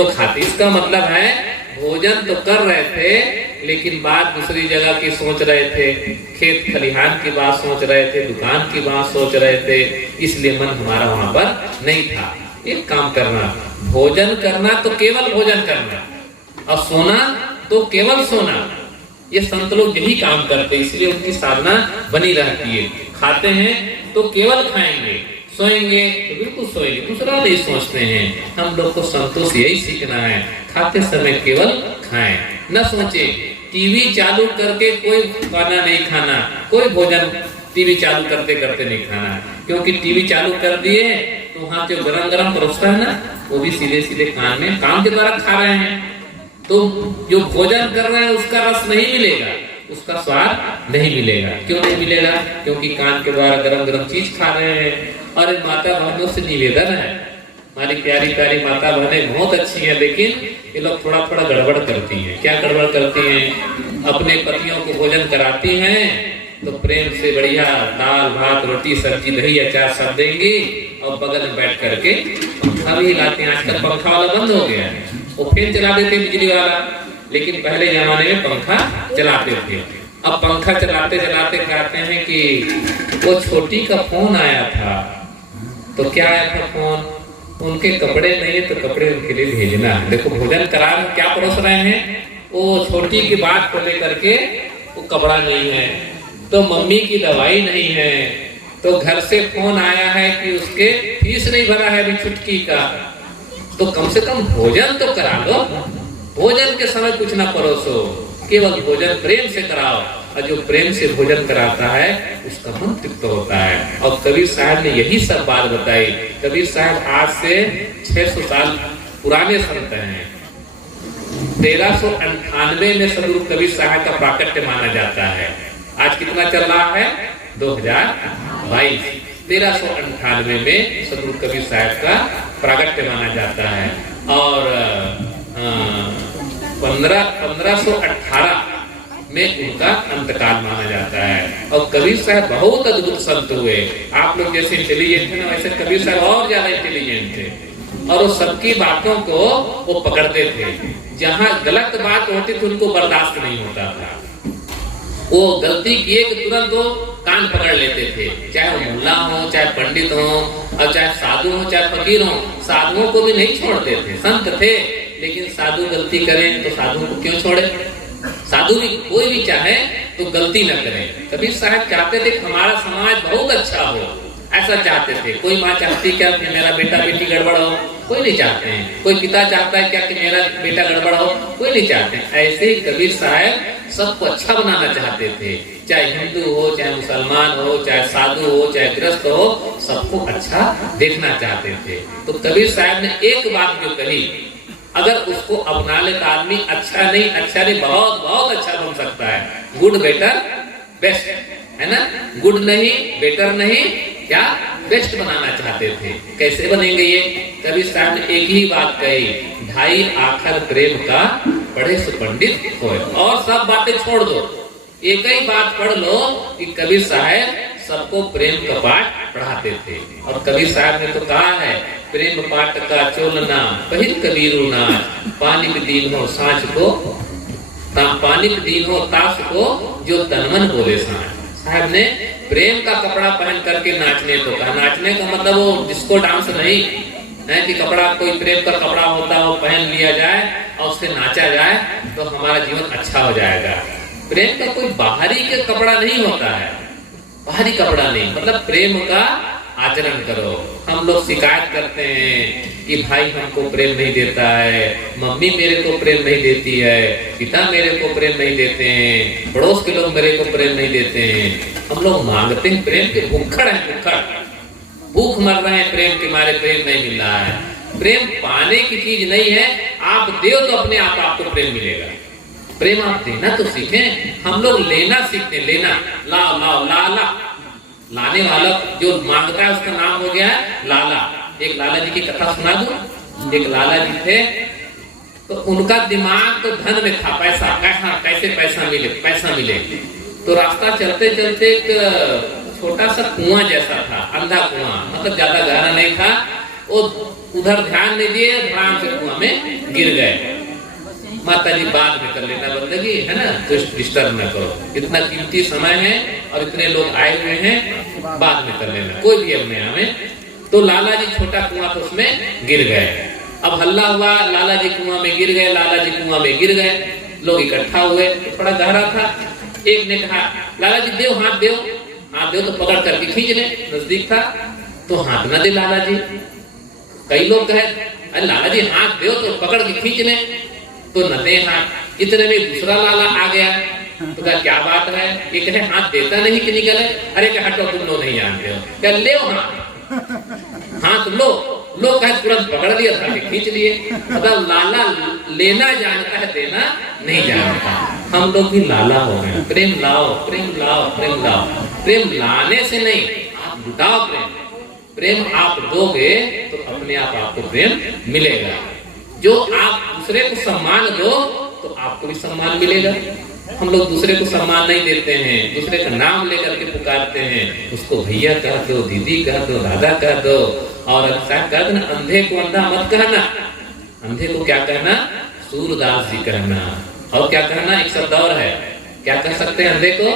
तो खाते। इसका मतलब है भोजन तो कर रहे थे लेकिन बात दूसरी जगह की सोच रहे थे, खेत खलिहान की बात सोच रहे थे, दुकान की बात सोच रहे थे, इसलिए मन हमारा वहां पर नहीं था। एक काम करना, भोजन करना तो केवल भोजन करना और सोना तो केवल सोना, ये संत लोग यही काम करते, इसलिए उनकी साधना बनी रहती है। खाते हैं तो केवल खाएंगे, सोएंगे तो बिल्कुल सोएंगे, दूसरा नहीं सोचते हैं। हम लोग को संतोष यही सीखना है, खाते समय केवल खाएं, न सोचे। टीवी चालू करके कोई खाना नहीं खाना, कोई भोजन टीवी चालू करते करते नहीं खाना, क्योंकि टीवी चालू कर दिए तो वहां जो गरम गरम परोसता है ना, वो भी सीधे सीधे कान में काम के द्वारा खा रहे हैं, तो जो भोजन कर रहे हैं उसका रस नहीं मिलेगा, उसका स्वाद नहीं मिलेगा। क्यों नहीं मिलेगा? क्योंकि कान के द्वारा गरम गरम चीज खा रहे हैं। और माता बहनों से निवेदन है, हमारी प्यारी प्यारी माता बहनें बहुत अच्छी हैं, लेकिन ये लोग थोड़ा थोड़ा गड़बड़ करती हैं। क्या गड़बड़ करती हैं? अपने पतियों को भोजन कराती हैं तो प्रेम से बढ़िया दाल भात रोटी सब्जी दही अचार सब देंगी और बगल में बैठ करके पंखा भी हिलाते हैं। आजकल पंखा वाला बंद हो गया है, वो फैन चला देते बिजली वाला, लेकिन पहले जमाने में पंखा चलाते थे। अब पंखा चलाते चलाते कहते हैं कि वो छोटी का फोन आया था, तो क्या आया था फोन? उनके कपड़े नहीं है तो कपड़े उनके लिए भेजना है। देखो भोजन करा क्या परोस रहे हैं, वो छोटी की बात को लेकर के वो कपड़ा नहीं है, तो मम्मी की दवाई नहीं है, तो घर से फोन आया है कि उसके फीस नहीं भरा है अभी छुटकी का, तो कम से कम भोजन तो करा लो। भोजन के समय कुछ ना परोसो, केवल भोजन प्रेम से कराओ, और जो प्रेम से भोजन कराता है उसका मन तृप्त होता है। और कबीर साहब ने यही सब बात बताई। कबीर साहब आज से 600 साल पुराने संत हैं। 1398 में सदगुरु कबीर साहब का प्राकट्य माना जाता है। आज कितना चल रहा है? 2022। 1398 में सदगुरु कबीर साहब का प्राकट्य माना जाता है। और 1518 में उनका अंतकाल माना जाता है। और कबीर साहब बहुत अद्भुत संत हुए। आप लोग जैसे इंटेलिजेंट थे ना, वैसे कबीर साहब और ज्यादा इंटेलिजेंट थे, और वो सबकी बातों को वो पकड़ते थे। जहां गलत बात होती थी उनको बर्दाश्त नहीं होता था, वो गलती किए कि तुरंत वो कान पकड़ लेते थे, चाहे वो मुल्ला हो, चाहे पंडित हो, और चाहे साधु हो, चाहे फकीर हो। साधुओं को भी नहीं छोड़ते थे, संत थे, लेकिन साधु गलती करें तो साधु को क्यों छोड़े? साधु भी कोई भी चाहे तो गलती न करे। कबीर साहब चाहते थे कि हमारा समाज बहुत अच्छा हो, ऐसा चाहते थे। कोई माँ चाहती क्या कि मेरा बेटा बेटी गड़बड़ हो? कोई नहीं चाहते हैं। कोई पिता चाहता है क्या कि मेरा बेटा गड़बड़ हो? कोई नहीं चाहते। ऐसे ही कबीर साहब सबको अच्छा बनाना चाहते थे, चाहे हिंदू हो, चाहे मुसलमान हो, चाहे साधु हो, चाहे गृहस्थ हो, सबको अच्छा देखना चाहते थे। तो कबीर साहब ने एक बात जो कही, अगर उसको अपना ले तो आदमी अच्छा नहीं बहुत बहुत अच्छा बन सकता है। गुड बेटर बेस्ट, है ना? गुड नहीं, बेटर नहीं, क्या बेस्ट बनाना चाहते थे। कैसे बनेंगे ये? कबीर साहब ने एक ही बात कही, ढाई आखर प्रेम का पढ़े सो पंडित होए, और सब बातें छोड़ दो, एक ही बात पढ़ लो कि कबीर साहब सबको प्रेम का पाठ पढ़ाते थे। और कबीर साहब ने तो कहा है, प्रेम पाठ का चोलना पहिल कबीरू नाच, पानिक दीन हो सांच को, पानिक दीन हो ताश को, जो तनमन बोले सांच। साहब ने प्रेम का कपड़ा पहन करके नाचने को कहा। नाचने का मतलब वो डिस्को डांस नहीं है कि कपड़ा कोई प्रेम का कपड़ा होता है वो पहन लिया जाए और उससे नाचा जाए तो हमारा जीवन अच्छा हो जाएगा। प्रेम का कोई बाहरी के कपड़ा नहीं होता है, बाहरी कपड़ा नहीं, मतलब प्रेम का आचरण करो। हम लोग शिकायत करते हैं कि भाई हमको प्रेम नहीं देता है, मम्मी मेरे को प्रेम नहीं देती है, पिता मेरे को प्रेम नहीं देते हैं, पड़ोस के लोग मेरे को प्रेम नहीं देते हैं। हम लोग मांगते हैं प्रेम के, भूखड़ है, भूखड़, भूख मर रहे हैं प्रेम के मारे, प्रेम नहीं मिल रहा है। प्रेम पाने की चीज नहीं है, आप दो तो अपने आप आपको प्रेम मिलेगा। प्रेम आप देना तो सीखें, हम लोग लेना सीखते, लेना, लाओ लाओ ला ला, लाने वाला जो मांगता है उसका नाम हो गया है लाला। एक लाला जी की कथा सुना दूं। एक लाला जी थे, तो उनका दिमाग तो धन में था, पैसा कैसे पैसा मिले। तो रास्ता चलते चलते एक छोटा सा कुआं जैसा था, अंधा कुआं, मतलब ज्यादा गहरा नहीं था। वो उधर ध्यान नहीं दिए, आराम से कुआं में गिर गए। माता जी बाद में कर लेना बंदगी, है ना, तो डिस्टर्ब न करो, इतना कीमती समय है और इतने लोग आए हुए हैं, बाद में कर लेना, कोई भी अब नहीं आवे। तो लाला जी छोटा कुआं था उसमें गिर गए। अब हल्ला हुआ, लाला जी कुआं में गिर गए, लाला जी कुआं में गिर गए। लोग इकट्ठा हुए, तो थोड़ा गहरा था। एक ने कहा लाला जी देव, हाथ देव, हाथ देव, तो पकड़ करके खींच ले, नजदीक था तो हाथ न दे लाला जी। कई लोग कहे अरे लाला जी हाथ दो तो पकड़ के खींच ले, तो न दे हाथ। इतने में दूसरा लाला आ गया, तो कहा क्या बात है, ये कहे हाथ देता नहीं कि निकले। अरे क्या हटो, तुम लोग नहीं जानते हो, क्या ले हाथ लो। लोग कहे तुरंत पकड़ लिया था कि खींच लिए। मतलब लाला लेना जानता है, देना नहीं जानता। हम लोग भी लाला हो गए, प्रेम लाओ, प्रेम लाओ, प्रेम लाओ। प्रेम लाने से नहीं, आप लुटाओ प्रेम। प्रेम आप दोगे तो अपने आप आपको प्रेम मिलेगा। जो आप दूसरे को सम्मान दो तो आपको भी सम्मान मिलेगा। हम लोग दूसरे को सम्मान नहीं देते हैं, दूसरे का नाम लेकर के पुकारते हैं, उसको भैया कह दो, दीदी कह दो, दादा कह दो। और साहब कहते ना, अंधे को अंधा मत कहना। अंधे को क्या कहना, सूरदास जी कहना। और क्या कहना, एक शब्द और है, क्या कह सकते हैं अंधे को,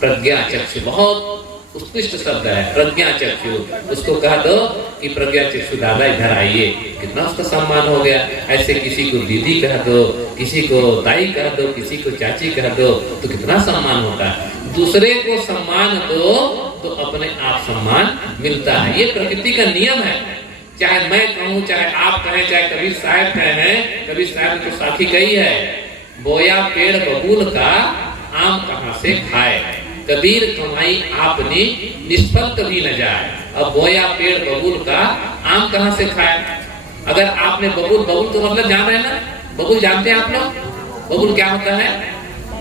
प्रज्ञा चक्षु। बहुत उत्कृष्ट शब्द है, प्रज्ञा चक्षु। उसको कह दो कि प्रज्ञा चक्षु दादा इधर आइए, कितना उसका सम्मान हो गया। ऐसे किसी को दीदी कह दो, किसी को ताई कह दो, किसी को चाची कह दो, तो कितना सम्मान होता है। दूसरे को सम्मान दो तो अपने आप सम्मान मिलता है। ये प्रकृति का नियम है। चाहे मैं कहूँ, चाहे आप कहें, चाहे कबीर साहब कहें। कबीर साहब ने तो साथी कही है, बोया पेड़ बबूल का आम कहाँ से खाए, कबीर कमाई आपने निष्फल कभी न जाए। अब बोया पेड़ बबूल का आम कहाँ से खाए। अगर आपने बबूल, बबूल तो मतलब जान रहे हैं ना, बबूल जानते हैं आप लोग, बबूल क्या होता है,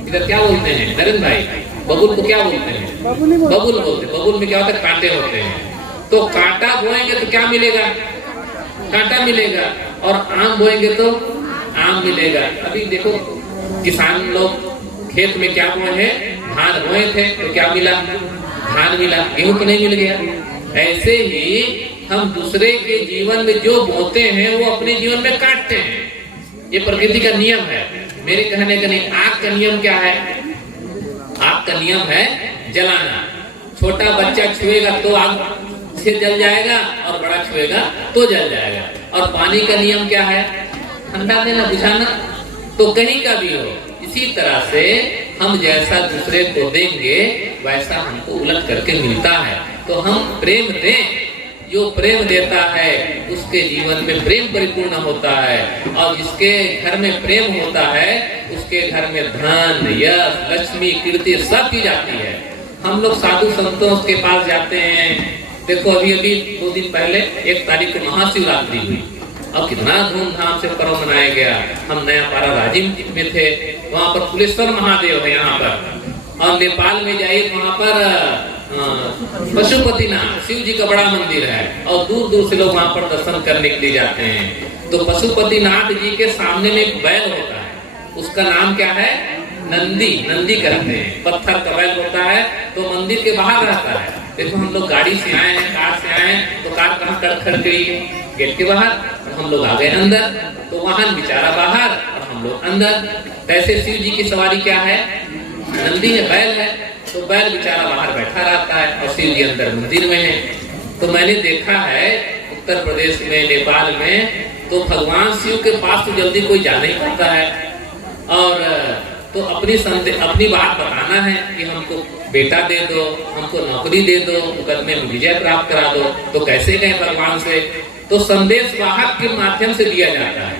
इधर क्या बोलते हैं नरेंद्र भाई, बबूल को क्या बोलते हैं, बबूल बोलते हैं। बबूल में क्या होता है, कांटे होते हैं। तो कांटा बोएंगे तो क्या मिलेगा, कांटा मिलेगा। और आम बोएंगे तो आम मिलेगा। अभी देखो किसान लोग खेत में क्या बोए हैं, धान बोए थे तो क्या मिला, धान मिला, गेहूं तो नहीं मिल गया। ऐसे ही हम दूसरे के जीवन में जो बोते हैं वो अपने जीवन में काटते हैं। ये प्रकृति का नियम है। मेरे कहने का नहीं। आग का नियम क्या है, आग का नियम है जलाना। छोटा बच्चा छुएगा तो आग से जल जाएगा और बड़ा छुएगा तो जल जाएगा। और पानी का नियम क्या है, ठंडा देना, बुझाना। तो कहीं का भी हो, इसी तरह से हम जैसा दूसरे को देंगे वैसा हमको उलट करके मिलता है। तो हम प्रेम दें, जो प्रेम देता है उसके जीवन में प्रेम परिपूर्ण होता है। और जिसके घर में प्रेम होता है उसके घर में धन, यश, लक्ष्मी, कीर्ति सब की जाती है। हम लोग साधु संतों के पास जाते हैं। देखो अभी 2 दिन पहले 1 तारीख को महाशिवरात्रि हुई और कितना धूमधाम से पर्व मनाया गया। हम नया पारा राजीव में थे, वहाँ पर फुलेश्वर महादेव है यहाँ पर। और नेपाल में जाइए वहाँ पर पशुपतिनाथ शिव जी का बड़ा मंदिर है और दूर दूर से लोग वहाँ पर दर्शन करने के लिए जाते हैं। तो पशुपतिनाथ जी के सामने में एक बैल होता है, उसका नाम क्या है, नंदी। नंदी कहते हैं, पत्थर का बैल होता है। तो मंदिर के बाहर रहता है। देखो हम लोग गाड़ी से आए हैं, कार से आए हैं, तो कार कहाँ खड़ गई है, गेट के बाहर। और हम लोग आ गए अंदर, तो वाहन बेचारा बाहर और हम लोग अंदर। कैसे शिव जी की सवारी क्या है, नंदी है, बैल है। तो बैल बेचारा बाहर बैठा रहता है और शिव जी अंदर मंदिर में है। तो मैंने देखा है उत्तर प्रदेश में, नेपाल में, तो भगवान शिव के पास तो जल्दी कोई जा नहीं पाता है। और तो अपनी बात बताना है कि हमको बेटा दे दो, हमको नौकरी दे दो, मुकदमे में विजय प्राप्त करा दो। तो कैसे गए भगवान से, तो संदेश वाहक के माध्यम से दिया जाता है।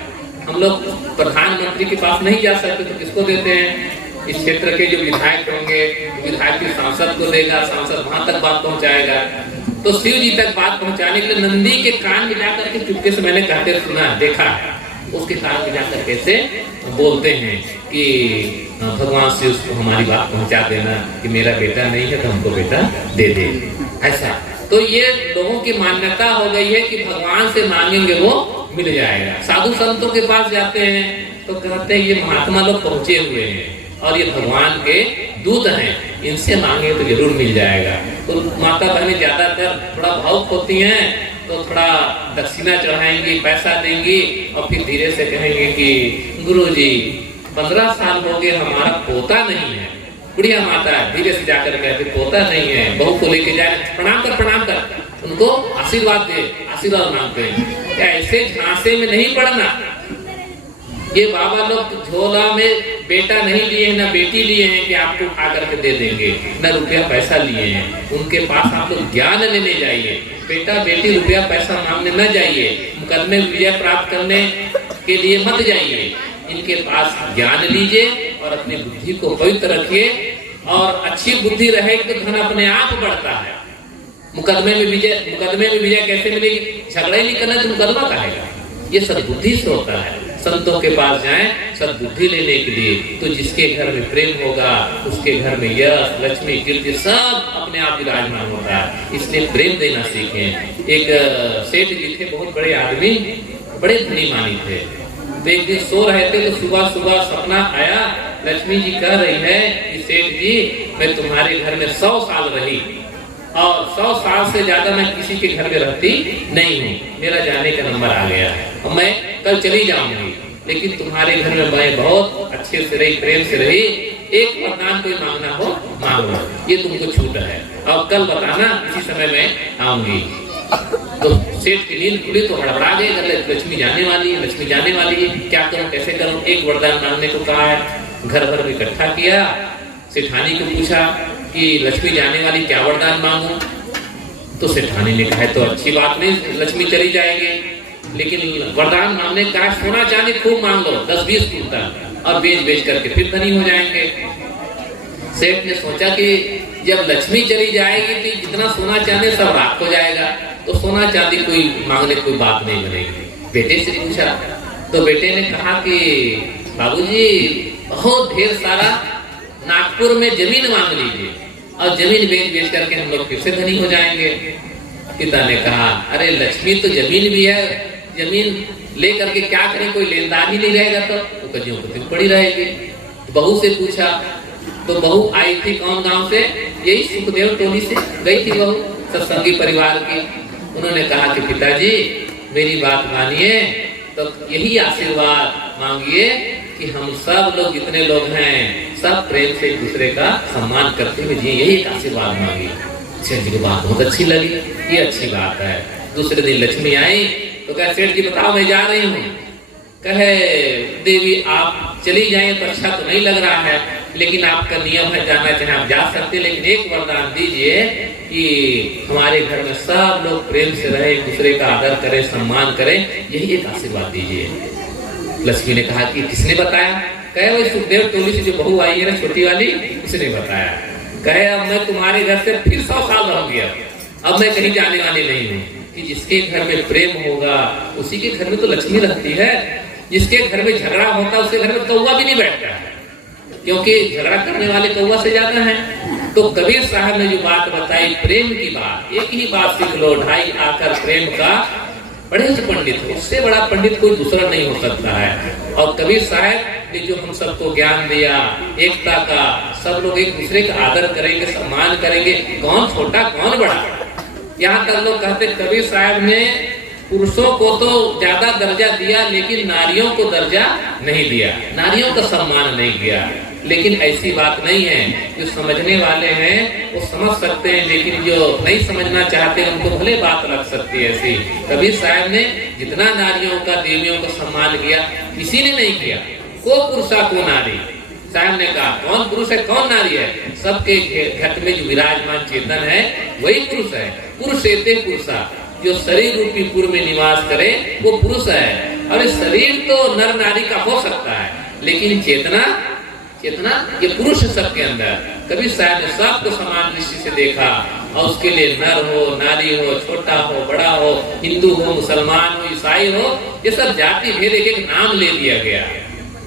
हम लोग प्रधानमंत्री के पास नहीं जा सकते तो किसको देते हैं, इस क्षेत्र के जो विधायक होंगे, विधायक की सांसद को देगा, सांसद वहां तक बात पहुंचाएगा। तो शिव जी तक बात पहुंचाने के लिए नंदी के कान में जाकर के चुपके से मैंने कहते सुना, देखा है, उसके कान में जाकर कैसे बोलते हैं कि भगवान शिव को हमारी बात पहुंचा देना कि मेरा बेटा नहीं है तो हमको बेटा दे दे, ऐसा। तो ये लोगों की मान्यता हो गई है कि भगवान से मांगेंगे वो मिल जाएगा। साधु संतों के पास जाते हैं तो कहते हैं ये महात्मा लोग पहुंचे हुए हैं और ये भगवान के दूत हैं, इनसे मांगे तो जरूर मिल जाएगा। तो माता बहनें ज्यादातर थोड़ा भावुक होती हैं तो थोड़ा दक्षिणा चढ़ाएंगी, पैसा देंगी और फिर धीरे से कहेंगे कि गुरुजी 15 साल हो गए हमारा पोता नहीं है। बुढ़िया माता धीरे से जाकर कहते पोता नहीं है, बहू को लेके जाए, प्रणाम कर उनको आशीर्वाद दे, आशीर्वाद मांगते हैं। क्या ऐसे झांसे में नहीं पड़ना। ये बाबा लोग झोला में बेटा नहीं लिए हैं, ना बेटी लिए हैं कि आपको उठा करके दे देंगे, ना रुपया पैसा लिए हैं। उनके पास आप लोग ज्ञान लेने जाइए, बेटा बेटी रुपया पैसा मांगने न जाइए, मुकदमे में विजय प्राप्त करने के लिए मत जाइए। इनके पास ज्ञान लीजिए और अपनी बुद्धि को पवित्र रखिए, और अच्छी बुद्धि रहेगी तो धन अपने आप बढ़ता है। मुकदमे में विजय कैसे मिलेगी? झगड़ा ही नहीं करना तो मुकदमा कहेगा। ये सद्बुद्धि से होता है। संतों के पास जाएं सद्बुद्धि लेने के लिए, तो जिसके घर में प्रेम होगा उसके घर में यश, लक्ष्मी, कीर्ति सब अपने आप विराजमान होता है। इसलिए प्रेम देना सीखें। एक सेठ जी थे, बहुत बड़े आदमी, बड़े धनी मानी थे। तो एक दिन सो रहे थे तो सुबह सुबह सपना आया, लक्ष्मी जी कह रही है कि सेठ जी मैं तुम्हारे घर में 100 साल रही और 100 साल से ज्यादा मैं किसी के घर में रहती नहीं हूँ, मेरा जाने का नंबर आ गया और मैं कल चली जाऊंगी, लेकिन तुम्हारे घर में मैं बहुत अच्छे से रही, प्रेम से रही। एक वरदान कोई मांगना हो मांग लो, ये तुमको छूट है, और कल बताना इसी समय मैं आऊंगी। तो सेठ की नींद खुली तो हड़बड़ा गए, लक्ष्मी जाने वाली है, लक्ष्मी जाने वाली है, क्या करूं कैसे करूं। एक वरदान मांगने को कहा है, घर भर में इकट्ठा किया, सेठानी को पूछा कि लक्ष्मी जाने वाली, क्या वरदान मांगूं। तो सेठानी ने कहा तो अच्छी बात नहीं, लक्ष्मी चली जाएगी, लेकिन वरदान मांगने का सोना चांदी खूब मांग लो, 10-20 कुंतल, और बेच करके फिर धनी हो जाएंगे। सेठ ने सोचा कि जब लक्ष्मी चली जाएगी तो जितना सोना चांदी सब राख हो जाएगा, तो सोना चांदी कोई मांगने कोई बात नहीं बनेगी। बेटे से पूछा तो बेटे ने कहा कि बाबूजी बहुत ढेर सारा नागपुर में जमीन मांग लीजिए और जमीन बेच करके हम लोग फिर से धनी हो जाएंगे। पिता ने कहा अरे लक्ष्मी तो जमीन भी है, जमीन ले करके क्या करें, कोई लेनदार ही नहीं रहेगा तो कजियों को पड़ी रहेगी। बहू से पूछा तो बहू आई थी कौन गांव से, यही सुखदेव टोली से गई थी बहू, सत्संगी परिवार की। उन्होंने कहा कि पिताजी मेरी बात मानिए, तो यही आशीर्वाद मांगिए कि हम सब लोग जितने लोग हैं सब प्रेम से एक दूसरे का सम्मान करते हुए जिए, यही एक आशीर्वाद मांगिए। सेठ जी को बात बहुत अच्छी लगी, ये अच्छी बात है। दूसरे दिन लक्ष्मी आई तो कहे सेठ जी बताओ मैं जा रही हूँ। कहे देवी आप चली जाए तो अच्छा तो नहीं लग रहा है, लेकिन आपका नियम है जाना चाहे आप जा सकते, लेकिन एक वरदान दीजिए कि हमारे घर में सब लोग प्रेम से रहे, एक दूसरे का आदर करें, सम्मान करें, यही एक आशीर्वाद दीजिए। लक्ष्मी ने कहा कि किसने बताया? कहे वही सुखदेव टोली से जो बहू आई है ना छोटी वाली, उसने बताया। कहे अब मैं तुम्हारे घर से फिर 100 साल रहूंगी, अब मैं कहीं जाने वाली नहीं हूँ। कि जिसके घर में प्रेम होगा उसी के घर में तो लक्ष्मी रहती है, जिसके घर में झगड़ा होता है उसके घर में कौवा भी नहीं बैठता है, क्योंकि झगड़ा करने वाले कौवा से ज्यादा है। तो कबीर साहब ने जो बात बताई प्रेम की बात, एक ही बात सीख लो, 2.5 आकर प्रेम का बड़े से पंडित, उससे बड़ा पंडित कोई दूसरा नहीं हो सकता है। और कबीर साहब ने जो हम सबको ज्ञान दिया एकता का, सब लोग एक दूसरे का आदर करेंगे, सम्मान करेंगे, कौन छोटा कौन बड़ा। यहाँ तक लोग कहते कबीर साहब ने पुरुषों को तो ज्यादा दर्जा दिया लेकिन नारियों को दर्जा नहीं दिया, नारियों का सम्मान नहीं किया। लेकिन ऐसी बात नहीं है, जो समझने वाले हैं वो समझ सकते हैं, लेकिन जो नहीं समझना चाहते उनको भले बात लग सकती है ऐसी। कबीर साहब ने जितना नारियों का, देवियों का सम्मान किया किसी ने नहीं किया। को पुरुषा को नारी, साहब ने कहा कौन पुरुष है कौन नारी है, सबके घट में जो विराजमान चेतन है वही पुरुष है। पुरुष एते पुरुषा, जो शरीर रूपी पुर में निवास करे वो पुरुष है। और शरीर तो नर नारी का हो सकता है, लेकिन चेतना ये पुरुष सबके अंदर। कबीर साहब ने सबको समान दृष्टि से देखा, और उसके लिए नर हो, नारी हो, छोटा हो, बड़ा हो, हिंदू हो, मुसलमान हो, ईसाई हो, ये सब जाति भेद एक एक नाम ले दिया गया।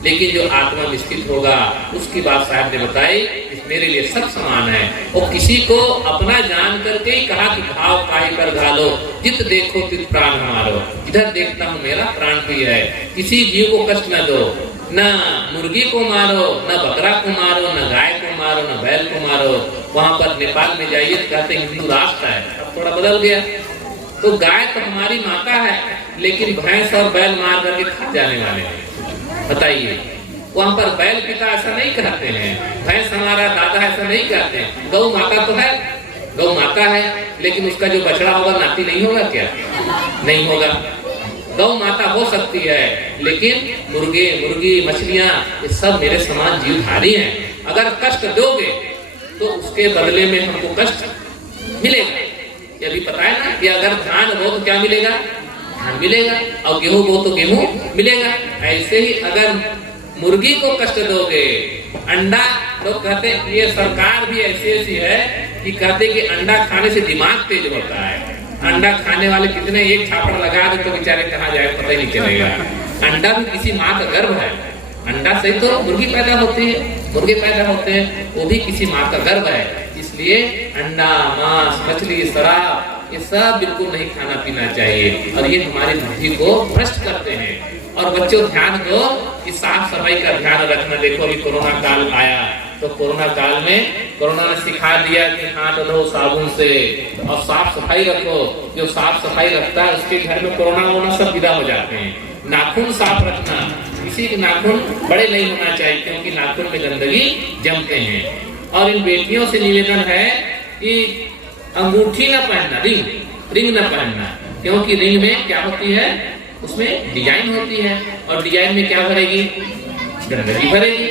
लेकिन जो आत्मा में स्थित होगा उसकी बात साहब ने बताई, मेरे लिए सब समान है। और किसी को अपना जान करके ही कहा कि भाव पाई पर घालो, जित देखो तित प्राण हमारो, इधर देखता हूँ मेरा प्राण प्रिय है। किसी जीव को कष्ट न दो, न मुर्गी को मारो, न बकरा को मारो, न गाय को मारो, न बैल को मारो। वहां पर नेपाल में जाइए तो कहते हैं हिंदू राष्ट्र है, अब थोड़ा बदल गया। तो गाय तो हमारी माता है, लेकिन भैंस और बैल मार करके खा जाने वाले हैं। बताइए, वहां पर बैल पिता ऐसा नहीं कहते हैं, भैंस हमारा दादा ऐसा नहीं कहते हैं। गौ माता तो है, गौ माता है, लेकिन उसका जो बछड़ा होगा नाती नहीं होगा क्या? नहीं होगा। गौ माता हो सकती है, लेकिन मुर्गे, मुर्गी, मछलियां ये सब मेरे समान जीवधारी हैं। अगर कष्ट दोगे तो उसके बदले में हमको कष्ट मिलेगा। ये भी पता है ना कि अगर धान बो तो क्या मिलेगा? धान मिलेगा, और गेहूं बो तो गेहूं मिलेगा। ऐसे ही अगर मुर्गी को कष्ट दोगे, अंडा, लोग कहते हैं ये सरकार भी ऐसी है कि कहते कि अंडा खाने से दिमाग तेज होता है। अंडा खाने वाले कितने एक छापड़ लगा दे तो बेचारे कहाँ जाए पता ही नहीं चलेगा। अंडा भी किसी माँ का गर्भ है। अंडा से तो मुर्गी पैदा होती है, मुर्गे पैदा होते हैं, वो भी किसी माँ का गर्भ है। इसलिए अंडा, मांस, मछली, शराब ये सब बिल्कुल नहीं खाना पीना चाहिए, और ये हमारी बुद्धि को भ्रष्ट करते हैं। और बच्चों ध्यान दो कि साफ सफाई का ध्यान रखना। देखो अभी कोरोना काल आया, तो कोरोना काल में कोरोना ने सिखा दिया कि हाथ धो साबुन से और साफ सफाई रखो। जो साफ सफाई रखता है उसके घर में कोरोना वोरोना सब विदा हो जाते हैं। नाखून साफ रखना, किसी के नाखून बड़े नहीं होना चाहिए, क्योंकि नाखून में गंदगी जमते हैं। और इन बेटियों से निवेदन है कि अंगूठी न पहनना, रिंग न पहनना, क्योंकि रिंग में क्या होती है? उसमें डिजाइन होती है, और डिजाइन में क्या भरेगी? गंदगी भरेगी।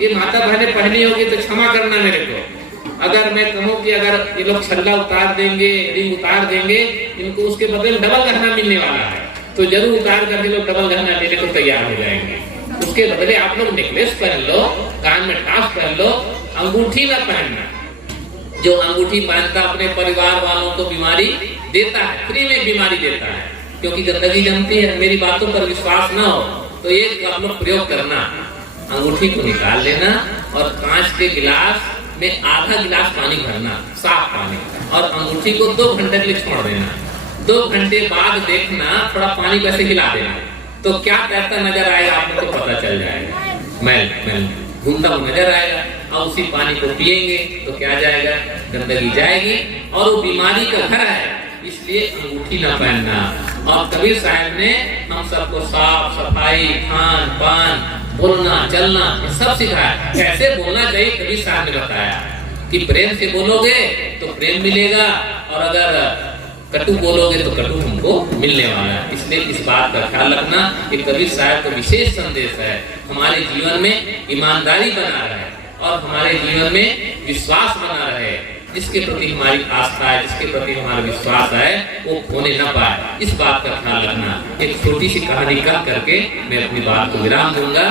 ये माता बहनें पहनी होगी तो क्षमा करना मेरे को। अगर मैं कहूँ कि अगर ये लोग छल्ला उतार देंगे, रिंग उतार देंगे, इनको उसके बदले डबल गहना मिलने वाला है, तो जरूर उतार करके लोग डबल गहना लेने को तैयार हो जाएंगे। उसके बदले आप लोग नेकलेस पहन लो, कान में टाफ पहन लो, अंगूठी न पहनना। जो अंगूठी पहनता अपने परिवार वालों को बीमारी देता है, फ्री में बीमारी देता है, क्योंकि गंदगी जमती है। मेरी बातों पर विश्वास न हो तो एक आप लोग प्रयोग करना, अंगूठी को निकाल लेना और कांच के गिलास में आधा गिलास पानी भरना, साफ पानी, और अंगूठी को 2 घंटे के लिए छोड़ देना। 2 घंटे बाद देखना, थोड़ा पानी वैसे हिला देना, तो क्या तैरता नजर आएगा आपको तो पता चल जाएगा। मैल घूमता हुआ नजर आएगा, और उसी पानी को पिएंगे तो क्या जाएगा? गंदगी जाएगी, और वो बीमारी का घर है। इसलिए अंगूठी न पहनना। और कबीर साहब ने हम सबको साफ सफाई, खान पान, बोलना चलना ये सब सिखाया। कैसे बोलना चाहिए कबीर साहब ने बताया कि प्रेम से बोलोगे तो प्रेम मिलेगा, और अगर कटु बोलोगे तो कटु हमको मिलने वाला है। इसलिए इस बात का ख्याल रखना। ये कबीर साहब का विशेष संदेश है, हमारे जीवन में ईमानदारी बना रहे और हमारे जीवन में विश्वास बना रहे। जिसके प्रति हमारी आस्था है, जिसके प्रति हमारा विश्वास है, वो खोने न पाए, इस बात का ख्याल रखना। एक छोटी सी कहानी कह करके मैं अपनी बात को विराम दूंगा।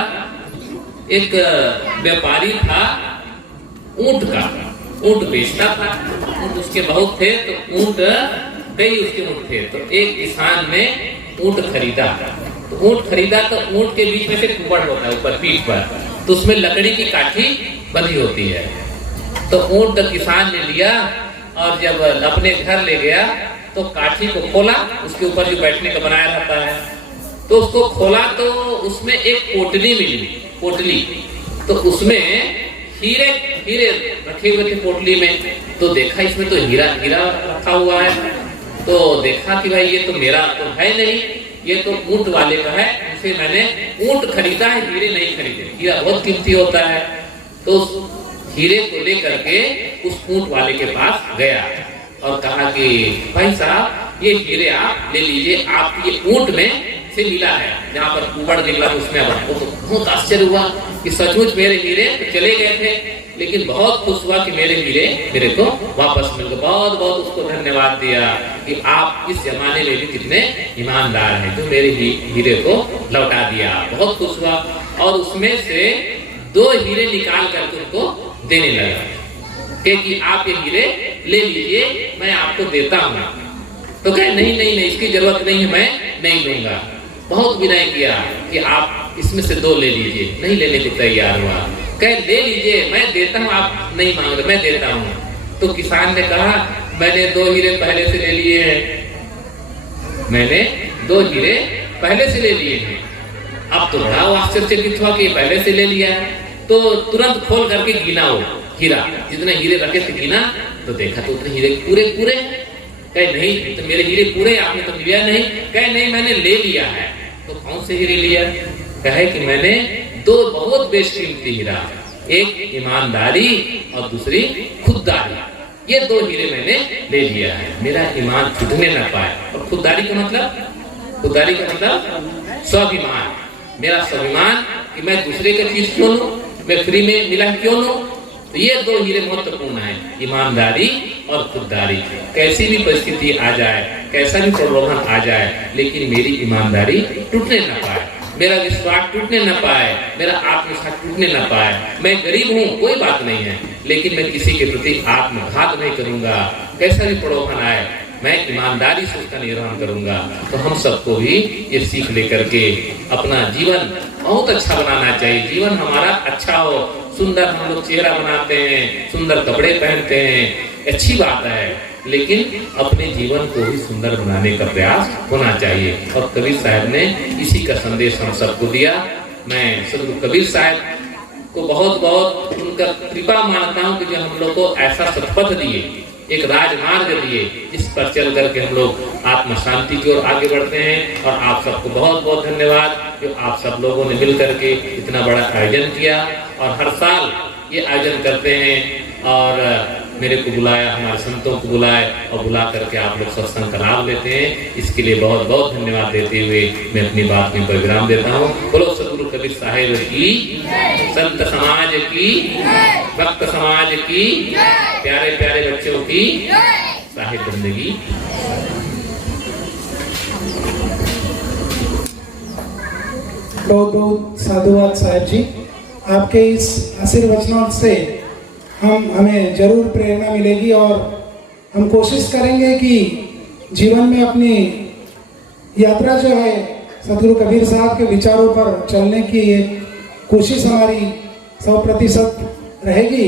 एक व्यापारी था ऊंट का, ऊंट बेचता था। ऊंट उसके बहुत थे, तो ऊंट कई उसके ऊंट थे। तो एक किसान ने ऊंट खरीदा। तो ऊंट खरीदा तो ऊंट के बीच में से कुबड़ होता है ऊपर पीठ पर, तो उसमें लकड़ी की काठी बंधी होती है। तो ऊंट किसान ने लिया और जब अपने घर ले गया तो काठी को खोला, उसके ऊपर जो बैठने का बनाया रहता है, तो उसको खोला तो उसमें एक पोटली मिली, पोटली। तो उसमें हीरे हीरे रखे हुए थे पोटली में। तो देखा इसमें तो हीरा हीरा रखा हुआ है। तो देखा कि भाई ये तो मेरा तो है नहीं, ये तो ऊंट वाले का है, इसे मैंने ऊंट खरीदा है, हीरे नहीं खरीदे। हीरा बहुत कीमती होता है। तो हीरे को लेकर के उस ऊंट वाले के पास गया और कहा कि भाई साहब ये हीरे आप ले लीजिए, आप ये ऊंट में से मिला है, जहाँ पर कुबड़ निकला उसमें। वो तो बहुत आश्चर्य हुआ कि सचमुच मेरे हीरे तो चले गए थे, लेकिन बहुत खुश हुआ कि मेरे हीरे मेरे को वापस मिल गए। बहुत बहुत उसको धन्यवाद दिया कि आप इस जमाने में भी कितने ईमानदार हैं, जो मेरे हीरे को लौटा दिया। बहुत खुश हुआ और उसमें से 2 हीरे निकाल करके उनको देने लगा कि आप ये हीरे ले लीजिए, मैं आपको देता हूँ। तो कहे नहीं नहीं नहीं, इसकी जरूरत नहीं है, मैं नहीं दूंगा। बहुत विनय किया कि आप इसमें से 2 ले लीजिए, नहीं लेने को तैयार हुआ। कहे ले लीजिए, मैं देता हूँ, आप नहीं मांग रहे, मैं देता हूँ। तो किसान ने कहा मैंने 2 हीरे पहले से ले लिए हैं, मैंने 2 हीरे पहले से ले लिए हैं। अब तो बड़ा आश्चर्यचकित हुआ कि पहले से ले लिया है। तो तुरंत खोल करके गिना वो हीरा, जितने हीरे रखे थे गिना, तो देखा तो उतने हीरे पूरे पूरे। कहे नहीं तो मेरे हीरे पूरे आपने तो लिया नहीं। कहे नहीं मैंने ले लिया है। तो कौन से हीरे लिया? कहे कि मैंने दो बहुत बेशकीमती हीरा, एक ईमानदारी और दूसरी खुददारी, ये दो हीरे मैंने ले लिया है, मेरा ईमान छूटने न पाए। और खुददारी का मतलब स्वाभिमान, मेरा स्वाभिमान कि मैं दूसरे का चीज क्यों लूं, मैं फ्री में मिला क्यों लूं। तो ये दो हीरे महत्वपूर्ण है, ईमानदारी और खुददारी। कैसी भी परिस्थिति आ जाए, कैसा भी प्रलोभन आ जाए, लेकिन मेरी ईमानदारी टूटने न पाए, मेरा विश्वास टूटने न पाए, मेरा आत्मविश्वास टूटने न पाए। मैं गरीब हूँ कोई बात नहीं है, लेकिन मैं किसी के प्रति आत्मघात नहीं करूंगा। कैसा भी प्रलोभन आए, मैं ईमानदारी से उसका निर्वहन करूंगा। तो हम सबको भी ये सीख लेकर के अपना जीवन बहुत अच्छा बनाना चाहिए। जीवन हमारा अच्छा हो, सुंदर हम लोग चेहरा बनाते हैं, सुंदर कपड़े पहनते हैं, अच्छी बात है, लेकिन अपने जीवन को भी सुंदर बनाने का प्रयास होना चाहिए। और कबीर साहब ने इसी का संदेश हम सबको दिया। मैं सदगुरु कबीर साहब को बहुत बहुत उनका कृपा मानता हूँ कि जो हम लोग को ऐसा सतपथ दिए, एक राजमार्ग दिए, जिस पर चल करके हम लोग आत्म शांति की ओर आगे बढ़ते हैं। और आप सबको बहुत बहुत धन्यवाद जो आप सब लोगों ने मिल करके इतना बड़ा आयोजन किया। और हर साल ये आयोजन करते हैं और मेरे को बुलाया, हमारे संतों को बुलाए और बुला करके आप लोग सत्संग का लाभ लेते हैं। इसके लिए बहुत बहुत धन्यवाद देते हुए मैं अपनी बात में विराम देता हूँ। बोलो सदगुरु कबीर साहिब की, संत समाज की, भक्त समाज की, प्यारे प्यारे बच्चों की साहिब बंदगी। बहुत बहुत साधुवाद साहब जी, आपके इस आशीर्वचनों से हमें जरूर प्रेरणा मिलेगी और हम कोशिश करेंगे कि जीवन में अपनी यात्रा जो है सदगुरु कबीर साहब के विचारों पर चलने की कोशिश हमारी 100% रहेगी।